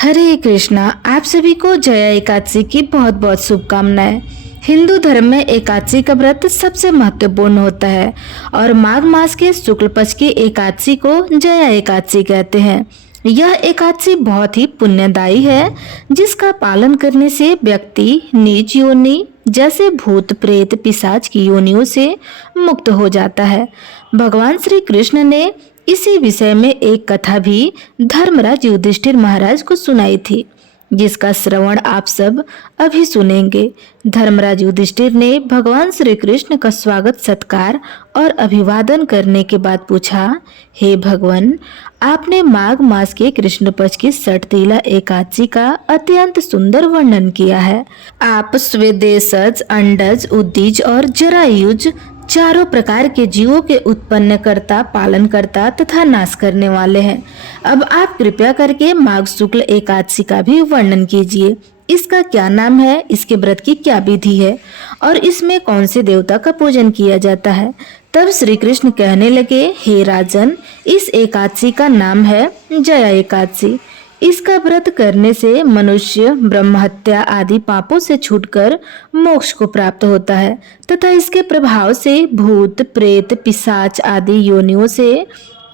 हरे कृष्णा। आप सभी को जया एकादशी की बहुत बहुत शुभकामनाएं। हिंदू धर्म में एकादशी का व्रत सबसे महत्वपूर्ण होता है और माघ मास के शुक्ल पक्ष की एकादशी को जया एकादशी कहते हैं। यह एकादशी बहुत ही पुण्यदायी है, जिसका पालन करने से व्यक्ति नीच योनि जैसे भूत प्रेत पिशाच की योनियों से मुक्त हो जाता है। भगवान श्री कृष्ण ने इसी विषय में एक कथा भी धर्मराज युधिष्ठिर महाराज को सुनाई थी, जिसका श्रवण आप सब अभी सुनेंगे। धर्मराज युधिष्ठिर ने भगवान श्री कृष्ण का स्वागत सत्कार और अभिवादन करने के बाद पूछा, हे भगवान, आपने माघ मास के कृष्ण पक्ष की षटतिला एकादशी का अत्यंत सुंदर वर्णन किया है। आप स्वेदेशज, अंडज, उद्दीज और जरायुज चारों प्रकार के जीवों के उत्पन्न करता, पालन करता तथा नाश करने वाले हैं। अब आप कृपया करके माघ शुक्ल एकादशी का भी वर्णन कीजिए। इसका क्या नाम है, इसके व्रत की क्या विधि है और इसमें कौन से देवता का पूजन किया जाता है। तब श्री कृष्ण कहने लगे, हे राजन, इस एकादशी का नाम है जया एकादशी। इसका व्रत करने से मनुष्य ब्रह्म हत्या आदि पापों से छूटकर मोक्ष को प्राप्त होता है तथा इसके प्रभाव से भूत प्रेत पिशाच आदि योनियों से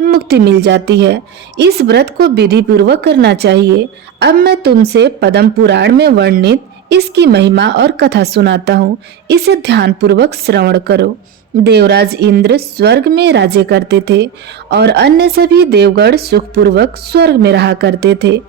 मुक्ति मिल जाती है। इस व्रत को विधि पूर्वक करना चाहिए। अब मैं तुमसे पद्म पुराण में वर्णित इसकी महिमा और कथा सुनाता हूँ। इसे ध्यान पूर्वक श्रवण करो। देवराज इंद्र स्वर्ग में राज्य करते थे और अन्य सभी देवगण सुखपूर्वक स्वर्ग में रहा करते थे।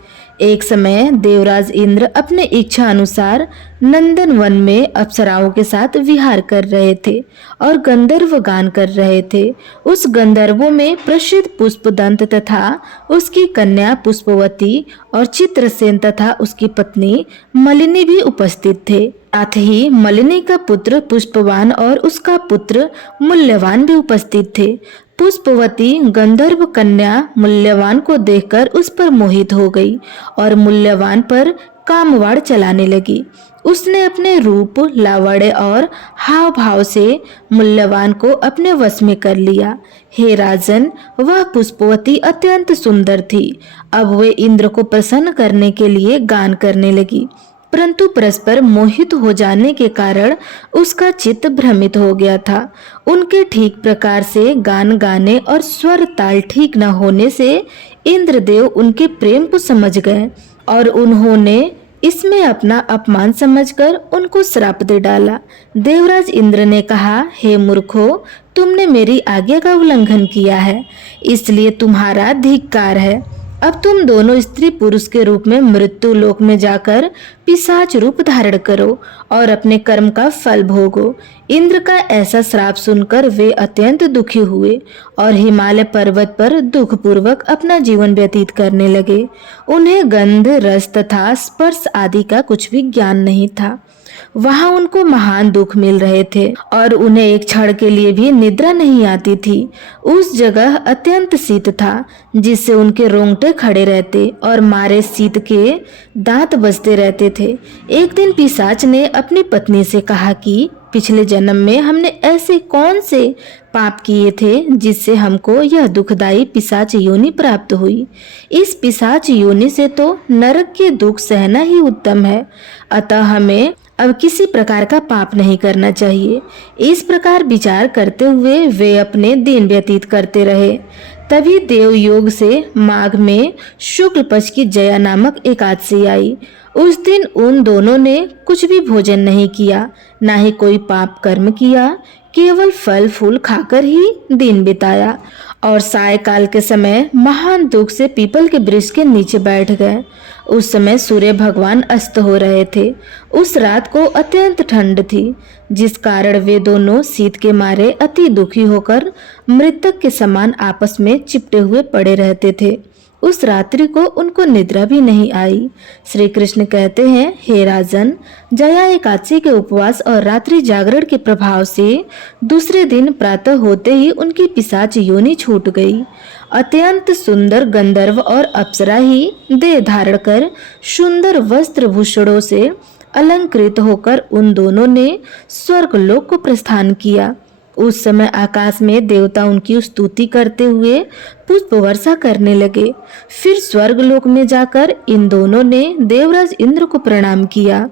एक समय देवराज इंद्र अपने इच्छा अनुसार नंदन वन में अप्सराओं के साथ विहार कर रहे थे और गंधर्व गान कर रहे थे। उस गंधर्वों में प्रसिद्ध पुष्पदंत तथा उसकी कन्या पुष्पवती और चित्रसेन तथा उसकी पत्नी मलिनी भी उपस्थित थे। साथ ही मलिनी का पुत्र पुष्पवान और उसका पुत्र मूल्यवान भी उपस्थित थे। पुष्पवती गंधर्व कन्या मूल्यवान को देखकर उस पर मोहित हो गई और मूल्यवान पर कामवाड़ चलाने लगी। उसने अपने रूप, लावण्य और हाव भाव से मूल्यवान को अपने वश में कर लिया। हे राजन, वह पुष्पवती अत्यंत सुंदर थी। अब वे इंद्र को प्रसन्न करने के लिए गान करने लगी, परंतु परस्पर मोहित हो जाने के कारण उसका चित्त भ्रमित हो गया था। उनके ठीक प्रकार से गान गाने और स्वर ताल ठीक न होने से इंद्रदेव उनके प्रेम को समझ गए और उन्होंने इसमें अपना अपमान समझकर उनको श्राप दे डाला। देवराज इंद्र ने कहा, हे मूर्खो, तुमने मेरी आज्ञा का उल्लंघन किया है, इसलिए तुम्हारा धिक्कार है। अब तुम दोनों स्त्री पुरुष के रूप में मृत्यु लोक में जाकर पिशाच रूप धारण करो और अपने कर्म का फल भोगो। इंद्र का ऐसा श्राप सुनकर वे अत्यंत दुखी हुए और हिमालय पर्वत पर दुख पूर्वक अपना जीवन व्यतीत करने लगे। उन्हें गंध, रस तथा स्पर्श आदि का कुछ भी ज्ञान नहीं था। वहां उनको महान दुख मिल रहे थे और उन्हें एक क्षण के लिए भी निद्रा नहीं आती थी। उस जगह अत्यंत शीत था, जिससे उनके रोंगटे खड़े रहते और मारे शीत के दांत बजते रहते थे। एक दिन पिशाच ने अपनी पत्नी से कहा कि पिछले जन्म में हमने ऐसे कौन से पाप किए थे जिससे हमको यह दुखदायी पिशाच योनि प्राप्त हुई। इस पिशाच योनि से तो नरक के दुख सहना ही उत्तम है, अतः हमें अब किसी प्रकार का पाप नहीं करना चाहिए। इस प्रकार विचार करते हुए वे अपने दिन व्यतीत करते रहे। तभी देवयोग से माघ में शुक्ल पक्ष की जया नामक एकादशी आई। उस दिन उन दोनों ने कुछ भी भोजन नहीं किया, ना ही कोई पाप कर्म किया, केवल फल फूल खाकर ही दिन बिताया और सायकाल के समय महान दुख से पीपल के वृक्ष के नीचे बैठ गए। उस समय सूर्य भगवान अस्त हो रहे थे। उस रात को अत्यंत ठंड थी, जिस कारण वे दोनों शीत के मारे अति दुखी होकर मृतक के समान आपस में चिपटे हुए पड़े रहते थे। उस रात्रि को उनको निद्रा भी नहीं आई। श्री कृष्ण कहते हैं, हे राजन, जया एकादशी के उपवास और रात्रि जागरण के प्रभाव से दूसरे दिन प्रातः होते ही उनकी पिशाच योनि छूट गई। अत्यंत सुंदर गंधर्व और अप्सरा ही देह धारण कर सुंदर वस्त्र भूषणों से अलंकृत होकर उन दोनों ने स्वर्ग लोक को प्रस्थान किया। उस समय आकाश में देवता उनकी स्तुति करते हुए पुष्प वर्षा करने लगे। फिर स्वर्गलोक में जाकर इन दोनों ने देवराज इंद्र को प्रणाम किया।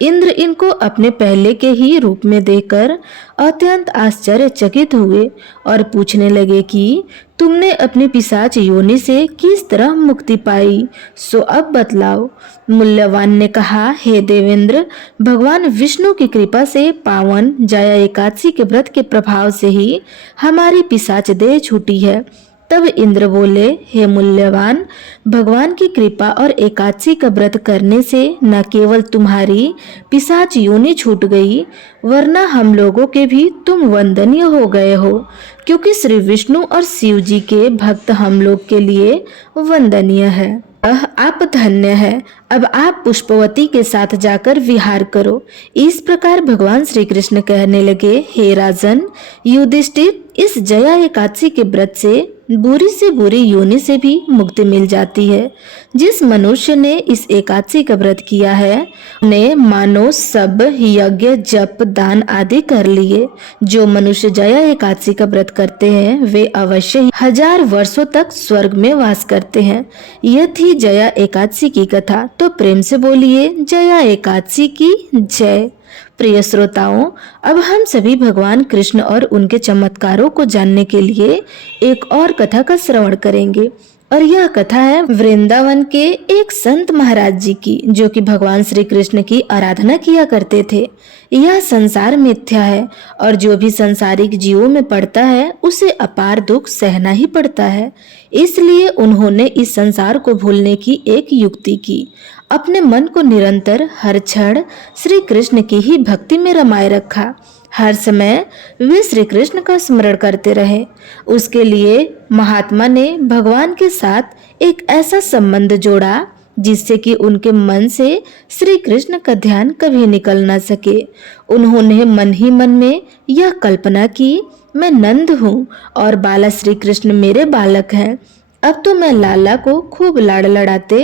इंद्र इनको अपने पहले के ही रूप में देखकर अत्यंत आश्चर्यचकित हुए और पूछने लगे कि तुमने अपनी पिशाच योनि से किस तरह मुक्ति पाई, सो अब बतलाओ। मूल्यवान ने कहा, हे देवेंद्र, भगवान विष्णु की कृपा से पावन जया एकादशी के व्रत के प्रभाव से ही हमारी पिशाच देह छूटी है। तब इंद्र बोले, हे मूल्यवान, भगवान की कृपा और एकादशी का व्रत करने से न केवल तुम्हारी पिशाच योनि छूट गई, वरना हम लोगों के भी तुम वंदनीय हो गए हो, क्योंकि श्री विष्णु और शिव जी के भक्त हम लोग के लिए वंदनीय है। आप धन्य है। अब आप पुष्पवती के साथ जाकर विहार करो। इस प्रकार भगवान श्री कृष्ण कहने लगे, हे राजन युधिष्ठिर, इस जया एकादशी के व्रत से बुरी से बुरी योनि से भी मुक्ति मिल जाती है। जिस मनुष्य ने इस एकादशी का व्रत किया है ने मानो सब यज्ञ जप दान आदि कर लिए। जो मनुष्य जया एकादशी का व्रत करते हैं वे अवश्य ही 1000 वर्षों तक स्वर्ग में वास करते हैं। यह थी जया एकादशी की कथा। तो प्रेम से बोलिए जया एकादशी की जय। प्रिय श्रोताओं, अब हम सभी भगवान कृष्ण और उनके चमत्कारों को जानने के लिए एक और कथा का श्रवण करेंगे। और यह कथा है वृंदावन के एक संत महाराज जी की, जो कि भगवान श्री कृष्ण की आराधना किया करते थे। यह संसार मिथ्या है और जो भी संसारिक जीवों में पड़ता है उसे अपार दुख सहना ही पड़ता है। इसलिए उन्होंने इस संसार को भूलने की एक युक्ति की। अपने मन को निरंतर हर क्षण श्री कृष्ण की ही भक्ति में रमाए रखा। हर समय वे श्री कृष्ण का स्मरण करते रहे। उसके लिए महात्मा ने भगवान के साथ एक ऐसा संबंध जोड़ा जिससे कि उनके मन से श्री कृष्ण का ध्यान कभी निकल न सके। उन्होंने मन ही मन में यह कल्पना की, मैं नंद हूँ और बाला श्री कृष्ण मेरे बालक हैं। अब तो मैं लाला को खूब लाड़ लड़ाते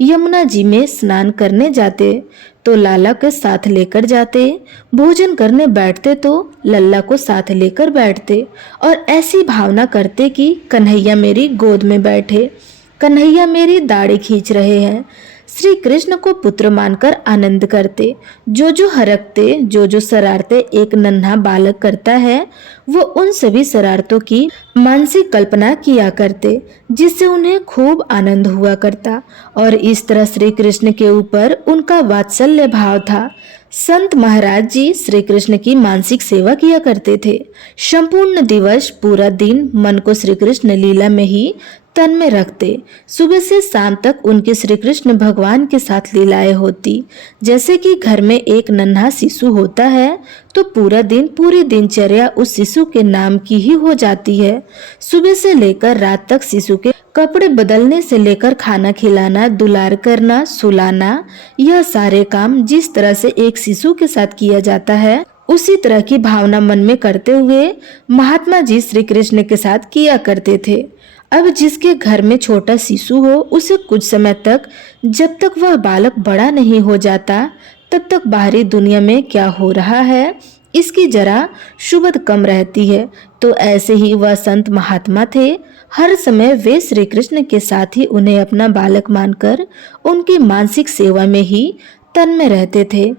यमुना जी में स्नान करने जाते तो लाला के साथ लेकर जाते, भोजन करने बैठते तो लल्ला को साथ लेकर बैठते और ऐसी भावना करते कि कन्हैया मेरी गोद में बैठे, कन्हैया मेरी दाढ़ी खींच रहे हैं। श्री कृष्ण को पुत्र मानकर आनंद करते। जो हरकते जो शरारते एक नन्हा बालक करता है वो उन सभी शरारतों की मानसिक कल्पना किया करते, जिससे उन्हें खूब आनंद हुआ करता। और इस तरह श्री कृष्ण के ऊपर उनका वात्सल्य भाव था। संत महाराज जी श्री कृष्ण की मानसिक सेवा किया करते थे। संपूर्ण दिवस पूरा दिन मन को श्री कृष्ण लीला में ही तन में रखते। सुबह से शाम तक उनके श्री कृष्ण भगवान के साथ लीलाएं होती। जैसे कि घर में एक नन्हा शिशु होता है तो पूरा दिन पूरी दिनचर्या उस शिशु के नाम की ही हो जाती है। सुबह से लेकर रात तक शिशु के कपड़े बदलने से लेकर खाना खिलाना, दुलार करना, सुलाना, यह सारे काम जिस तरह से एक शिशु के साथ किया जाता है उसी तरह की भावना मन में करते हुए महात्मा जी श्री कृष्ण के साथ किया करते थे। अब जिसके घर में छोटा शिशु हो उसे कुछ समय तक, जब तक वह बालक बड़ा नहीं हो जाता, तब तक बाहरी दुनिया में क्या हो रहा है इसकी जरा शुबद कम रहती है। तो ऐसे ही वह संत महात्मा थे। हर समय वे श्री कृष्ण के साथ ही उन्हें अपना बालक मानकर उनकी मानसिक सेवा में ही तन में रहते थे।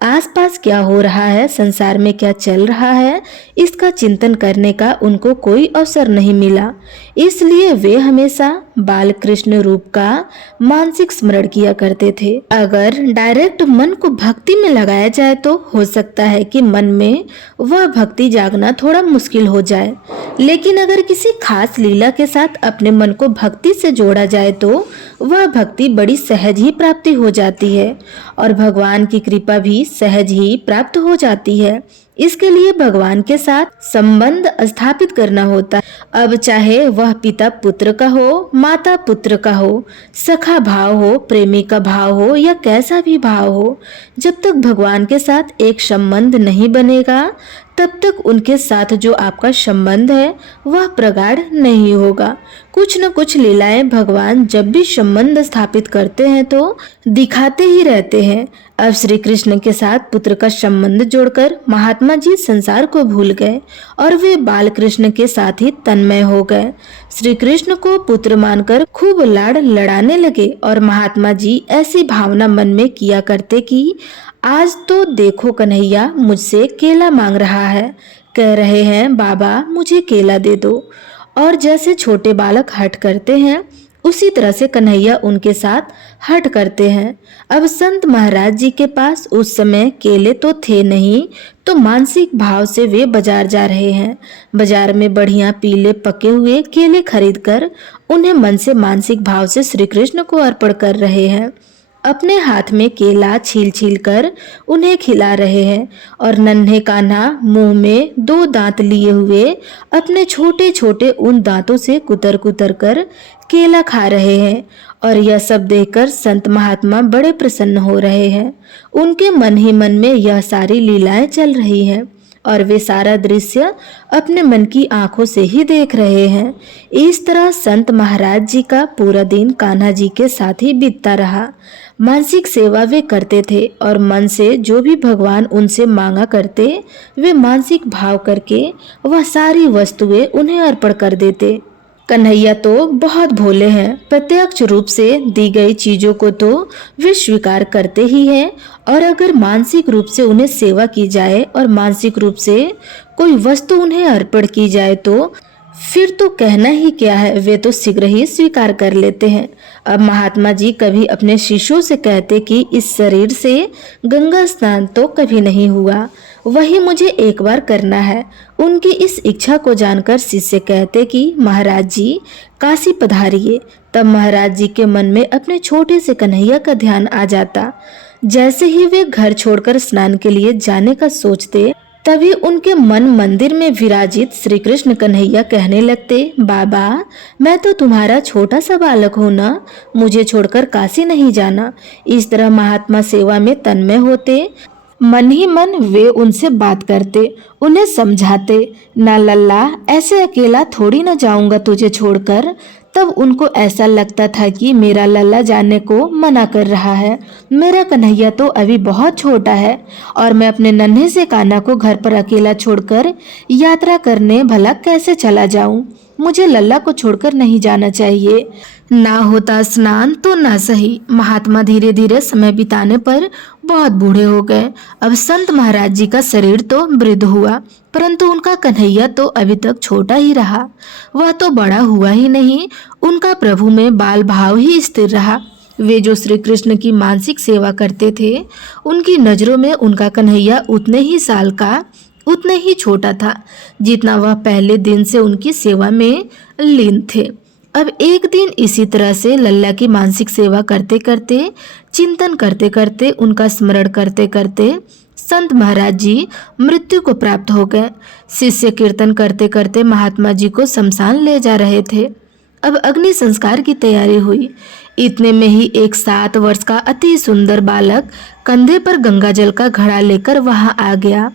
आसपास क्या हो रहा है, संसार में क्या चल रहा है, इसका चिंतन करने का उनको कोई अवसर नहीं मिला। इसलिए वे हमेशा बाल कृष्ण रूप का मानसिक स्मरण किया करते थे। अगर डायरेक्ट मन को भक्ति में लगाया जाए तो हो सकता है कि मन में वह भक्ति जागना थोड़ा मुश्किल हो जाए, लेकिन अगर किसी खास लीला के साथ अपने मन को भक्ति से जोड़ा जाए तो वह भक्ति बड़ी सहज ही प्राप्ति हो जाती है और भगवान की कृपा भी सहज ही प्राप्त हो जाती है। इसके लिए भगवान के साथ संबंध स्थापित करना होता है। अब चाहे वह पिता पुत्र का हो, माता पुत्र का हो, सखा भाव हो, प्रेमी का भाव हो या कैसा भी भाव हो, जब तक भगवान के साथ एक संबंध नहीं बनेगा तब तक उनके साथ जो आपका संबंध है वह प्रगाढ़ नहीं होगा। कुछ न कुछ लीलाएं भगवान जब भी संबंध स्थापित करते हैं तो दिखाते ही रहते हैं। अब श्री कृष्ण के साथ पुत्र का संबंध जोड़कर महात्मा जी संसार को भूल गए और वे बाल कृष्ण के साथ ही तन्मय हो गए। श्री कृष्ण को पुत्र मानकर खूब लाड़ लड़ाने लगे और महात्मा जी ऐसी भावना मन में किया करते कि आज तो देखो कन्हैया मुझसे केला मांग रहा है, कह रहे हैं बाबा मुझे केला दे दो। और जैसे छोटे बालक हठ करते हैं उसी तरह से कन्हैया उनके साथ हठ करते हैं। अब संत महाराज जी के पास उस समय केले तो थे नहीं, तो मानसिक भाव से वे बाजार जा रहे हैं। बाजार में बढ़िया पीले पके हुए केले खरीदकर उन्हें मन से मानसिक भाव से श्री कृष्ण को अर्पण कर रहे हैं। अपने हाथ में केला छील छील कर उन्हें खिला रहे हैं और नन्हे कान्हा मुंह में 2 दांत लिए हुए अपने छोटे छोटे उन दांतों से कुतर कुतर कर केला खा रहे हैं। और यह सब देखकर संत महात्मा बड़े प्रसन्न हो रहे हैं। उनके मन ही मन में यह सारी लीलाएं चल रही हैं और वे सारा दृश्य अपने मन की आंखों से ही देख रहे हैं। इस तरह संत महाराज जी का पूरा दिन कान्हा जी के साथ ही बीतता रहा। मानसिक सेवा वे करते थे और मन से जो भी भगवान उनसे मांगा करते वे मानसिक भाव करके वह सारी वस्तुएं उन्हें अर्पण कर देते। कन्हैया तो बहुत भोले हैं, प्रत्यक्ष रूप से दी गई चीजों को तो वे स्वीकार करते ही हैं और अगर मानसिक रूप से उन्हें सेवा की जाए और मानसिक रूप से कोई वस्तु उन्हें अर्पण की जाए तो फिर तो कहना ही क्या है, वे तो शीघ्र ही स्वीकार कर लेते हैं। अब महात्मा जी कभी अपने शिष्यों से कहते कि इस शरीर से गंगा स्नान तो कभी नहीं हुआ, वही मुझे एक बार करना है। उनकी इस इच्छा को जानकर शिष्य कहते कि महाराज जी काशी पधारिए। तब महाराज जी के मन में अपने छोटे से कन्हैया का ध्यान आ जाता। जैसे ही वे घर छोड़कर स्नान के लिए जाने का सोचते तभी उनके मन मंदिर में विराजित श्री कृष्ण कन्हैया कहने लगते, बाबा मैं तो तुम्हारा छोटा सा बालक हूँ ना, मुझे छोड़कर काशी नहीं जाना। इस तरह महात्मा सेवा में तन्मय होते। मन ही मन वे उनसे बात करते, उन्हें समझाते, ना लल्ला ऐसे अकेला थोड़ी ना जाऊंगा तुझे छोड़कर। तब उनको ऐसा लगता था कि मेरा लल्ला जाने को मना कर रहा है, मेरा कन्हैया तो अभी बहुत छोटा है और मैं अपने नन्हे से कान्हा को घर पर अकेला छोड़कर यात्रा करने भला कैसे चला जाऊं। मुझे लल्ला को छोड़कर नहीं जाना चाहिए। ना होता स्नान तो ना सही। महात्मा धीरे धीरे समय बिताने पर बहुत बूढ़े हो गए। अब संत महाराज जी का शरीर तो वृद्ध हुआ, परंतु उनका कन्हैया तो अभी तक छोटा ही रहा। वह तो बड़ा हुआ ही नहीं, उनका प्रभु में बाल भाव ही स्थिर रहा। वे जो श्री कृष्ण की मानसिक सेवा करते थे, उनकी नजरों में उनका कन्हैया उतने ही साल का, उतने ही छोटा था जितना वह पहले दिन से उनकी सेवा में लीन थे। अब एक दिन इसी तरह से लल्ला की मानसिक सेवा करते करते, चिंतन करते करते, उनका स्मरण करते करते संत महाराज जी मृत्यु को प्राप्त हो गए। शिष्य कीर्तन करते करते महात्मा जी को शमशान ले जा रहे थे। अब अग्नि संस्कार की तैयारी हुई। इतने में ही एक 7 वर्ष का अति सुंदर बालक कंधे पर गंगा जल का घड़ा लेकर वहां आ गया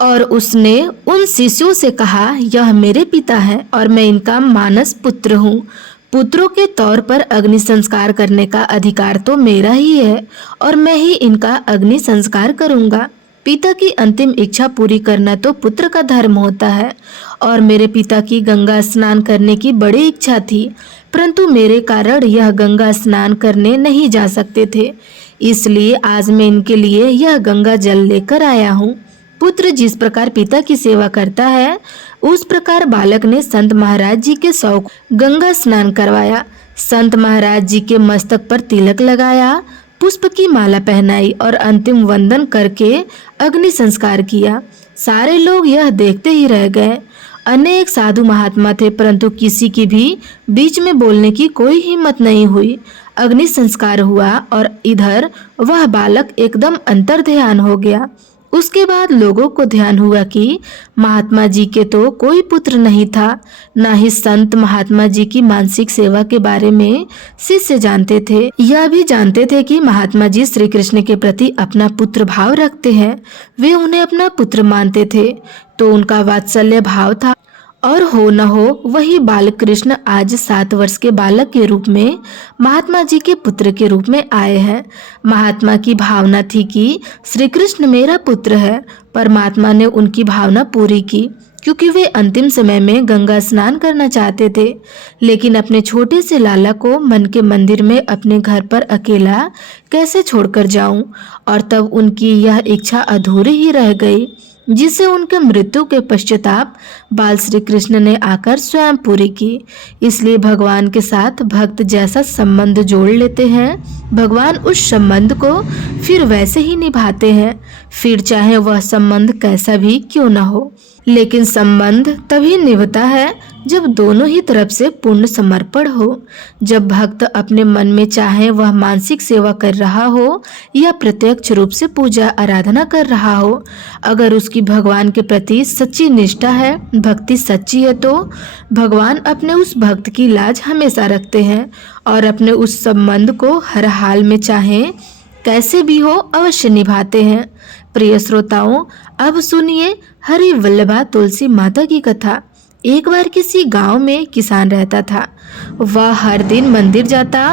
और उसने उन शिष्यों से कहा, यह मेरे पिता हैं और मैं इनका मानस पुत्र हूँ। पुत्रों के तौर पर अग्नि संस्कार करने का अधिकार तो मेरा ही है और मैं ही इनका अग्नि संस्कार करूँगा। पिता की अंतिम इच्छा पूरी करना तो पुत्र का धर्म होता है और मेरे पिता की गंगा स्नान करने की बड़ी इच्छा थी, परंतु मेरे कारण यह गंगा स्नान करने नहीं जा सकते थे, इसलिए आज मैं इनके लिए यह गंगा जल लेकर आया हूँ। पुत्र जिस प्रकार पिता की सेवा करता है, उस प्रकार बालक ने संत महाराज जी के शौक गंगा स्नान करवाया। संत महाराज जी के मस्तक पर तिलक लगाया, पुष्प की माला पहनाई और अंतिम वंदन करके अग्नि संस्कार किया। सारे लोग यह देखते ही रह गए। अनेक साधु महात्मा थे, परंतु किसी की भी बीच में बोलने की कोई हिम्मत नहीं हुई। अग्नि संस्कार हुआ और इधर वह बालक एकदम अंतर्ध्यान हो गया। उसके बाद लोगों को ध्यान हुआ कि महात्मा जी के तो कोई पुत्र नहीं था, ना ही संत महात्मा जी की मानसिक सेवा के बारे में शिष्य जानते थे। यह भी जानते थे कि महात्मा जी श्री कृष्ण के प्रति अपना पुत्र भाव रखते हैं, वे उन्हें अपना पुत्र मानते थे, तो उनका वात्सल्य भाव था। और हो न हो वही बालक कृष्ण आज 7 वर्ष के बालक के रूप में महात्मा जी के पुत्र के रूप में आए हैं। महात्मा की भावना थी कि श्री कृष्ण मेरा पुत्र है। परमात्मा ने उनकी भावना पूरी की, क्योंकि वे अंतिम समय में गंगा स्नान करना चाहते थे, लेकिन अपने छोटे से लाला को मन के मंदिर में अपने घर पर अकेला कैसे छोड़कर जाऊं, और तब उनकी यह इच्छा अधूरी ही रह गई, जिसे उनके मृत्यु के पश्चाताप बाल श्री कृष्ण ने आकर स्वयं पूरी की। इसलिए भगवान के साथ भक्त जैसा संबंध जोड़ लेते हैं, भगवान उस संबंध को फिर वैसे ही निभाते हैं, फिर चाहे वह संबंध कैसा भी क्यों न हो। लेकिन संबंध तभी निभता है जब दोनों ही तरफ से पूर्ण समर्पण हो। जब भक्त अपने मन में चाहे वह मानसिक सेवा कर रहा हो या प्रत्यक्ष रूप से पूजा आराधना कर रहा हो, अगर उसकी भगवान के प्रति सच्ची निष्ठा है, भक्ति सच्ची है, तो भगवान अपने उस भक्त की लाज हमेशा रखते हैं और अपने उस संबंध को हर हाल में चाहे कैसे भी हो अवश्य निभाते हैं। प्रिय श्रोताओं, अब सुनिए हरि वल्लभा तुलसी माता की कथा। एक बार किसी गांव में किसान रहता था। वह हर दिन मंदिर जाता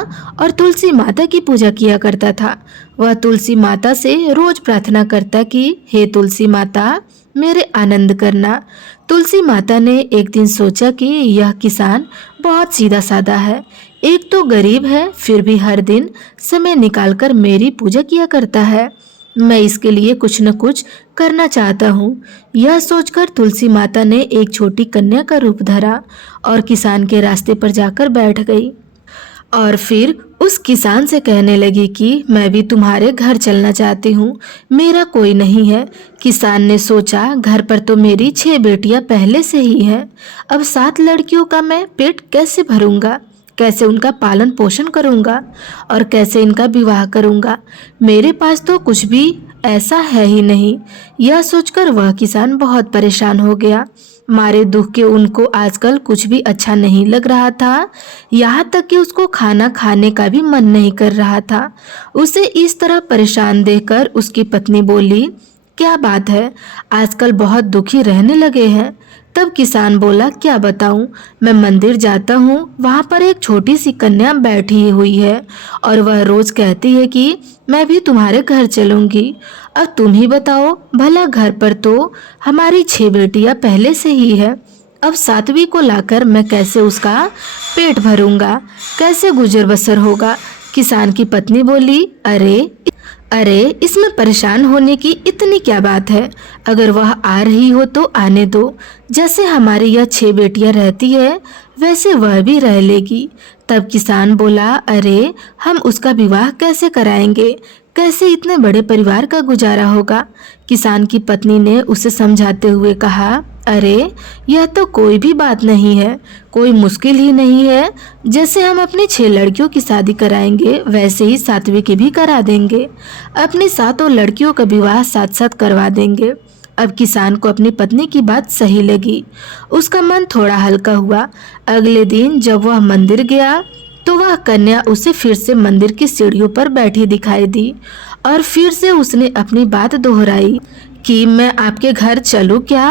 और तुलसी माता की पूजा किया करता था। वह तुलसी माता से रोज प्रार्थना करता कि हे तुलसी माता, मेरे आनंद करना। तुलसी माता ने एक दिन सोचा कि यह किसान बहुत सीधा साधा है, एक तो गरीब है, फिर भी हर दिन समय निकालकर मेरी पूजा किया करता है। मैं इसके लिए कुछ न कुछ करना चाहता हूँ। यह सोचकर तुलसी माता ने एक छोटी कन्या का रूप धरा और किसान के रास्ते पर जाकर बैठ गई और फिर उस किसान से कहने लगी कि मैं भी तुम्हारे घर चलना चाहती हूँ, मेरा कोई नहीं है। किसान ने सोचा, घर पर तो मेरी 6 बेटियां पहले से ही हैं, अब 7 लड़कियों का मैं पेट कैसे भरूंगा, कैसे उनका पालन पोषण करूंगा और कैसे इनका विवाह करूंगा। मेरे पास तो कुछ भी ऐसा है ही नहीं। यह सोचकर वह किसान बहुत परेशान हो गया। मारे दुख के उनको आजकल कुछ भी अच्छा नहीं लग रहा था, यहाँ तक कि उसको खाना खाने का भी मन नहीं कर रहा था। उसे इस तरह परेशान देखकर उसकी पत्नी बोली, क्या बात है, आजकल बहुत दुखी रहने लगे हैं। तब किसान बोला, क्या बताऊं, मैं मंदिर जाता हूँ, वहाँ पर एक छोटी सी कन्या बैठी हुई है और वह रोज कहती है कि मैं भी तुम्हारे घर चलूंगी। अब तुम ही बताओ, भला घर पर तो हमारी 6 बेटियां पहले से ही है, अब 7वीं को लाकर मैं कैसे उसका पेट भरूंगा, कैसे गुजर बसर होगा। किसान की पत्नी बोली, अरे इसमें परेशान होने की इतनी क्या बात है, अगर वह आ रही हो तो आने दो। जैसे हमारी यह 6 बेटियां रहती है वैसे वह भी रह लेगी। तब किसान बोला, अरे हम उसका विवाह कैसे कराएंगे, कैसे इतने बड़े परिवार का गुजारा होगा। किसान की पत्नी ने उसे समझाते हुए कहा, अरे यह तो कोई भी बात नहीं है, कोई मुश्किल ही नहीं है। जैसे हम अपनी 6 लड़कियों की शादी कराएंगे वैसे ही 7वीं की भी करा देंगे, अपनी 7 लड़कियों का विवाह साथ साथ करवा देंगे। अब किसान को अपनी पत्नी की बात सही लगी, उसका मन थोड़ा हल्का हुआ। अगले दिन जब वह मंदिर गया तो वह कन्या उसे फिर से मंदिर की सीढ़ियों पर बैठी दिखाई दी और फिर से उसने अपनी बात दोहराई कि मैं आपके घर चलूं क्या।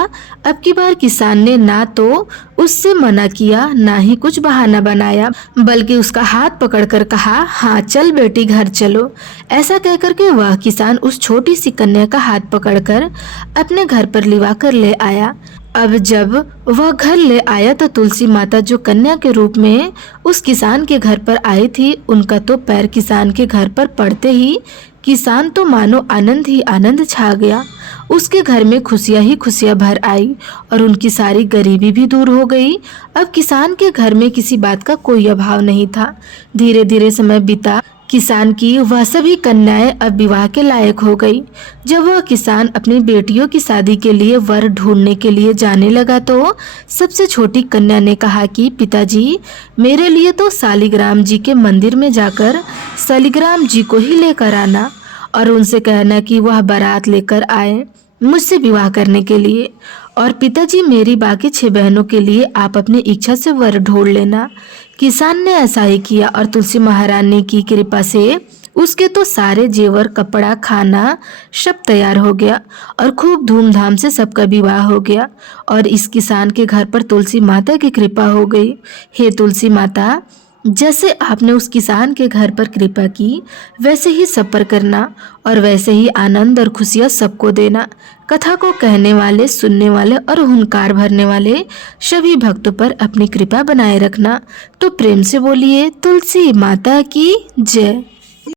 अब की बार किसान ने ना तो उससे मना किया, ना ही कुछ बहाना बनाया, बल्कि उसका हाथ पकड़कर कहा, हाँ चल बेटी घर चलो। ऐसा कहकर के वह किसान उस छोटी सी कन्या का हाथ पकड़कर अपने घर पर लिवा कर ले आया। अब जब वह घर ले आया तो तुलसी माता जो कन्या के रूप में उस किसान के घर पर आई थी, उनका तो पैर किसान के घर पर पड़ते ही किसान तो मानो आनंद ही आनंद छा गया। उसके घर में खुशियां ही खुशियां भर आई और उनकी सारी गरीबी भी दूर हो गई। अब किसान के घर में किसी बात का कोई अभाव नहीं था। धीरे धीरे समय बीता, किसान की वह सभी कन्याएं अब विवाह के लायक हो गई। जब वह किसान अपनी बेटियों की शादी के लिए वर ढूंढने के लिए जाने लगा तो सबसे छोटी कन्या ने कहा कि पिताजी, मेरे लिए तो शालिग्राम जी के मंदिर में जाकर शालिग्राम जी को ही लेकर आना और उनसे कहना कि वह बारात लेकर आए। मुझसे विवाह करने के लिए। और पिताजी, मेरी बाकी 6 बहनों के लिए आप अपनी इच्छा से वर ढूंढ लेना। किसान ने ऐसा ही किया और तुलसी महारानी की कृपा से उसके तो सारे जेवर, कपड़ा, खाना सब तैयार हो गया और खूब धूमधाम से सबका विवाह हो गया। और इस किसान के घर पर तुलसी माता की कृपा हो गई। हे तुलसी माता, जैसे आपने उस किसान के घर पर कृपा की, वैसे ही सब पर करना और वैसे ही आनंद और खुशियाँ सबको देना। कथा को कहने वाले, सुनने वाले और हुंकार भरने वाले सभी भक्तों पर अपनी कृपा बनाए रखना। तो प्रेम से बोलिए तुलसी माता की जय।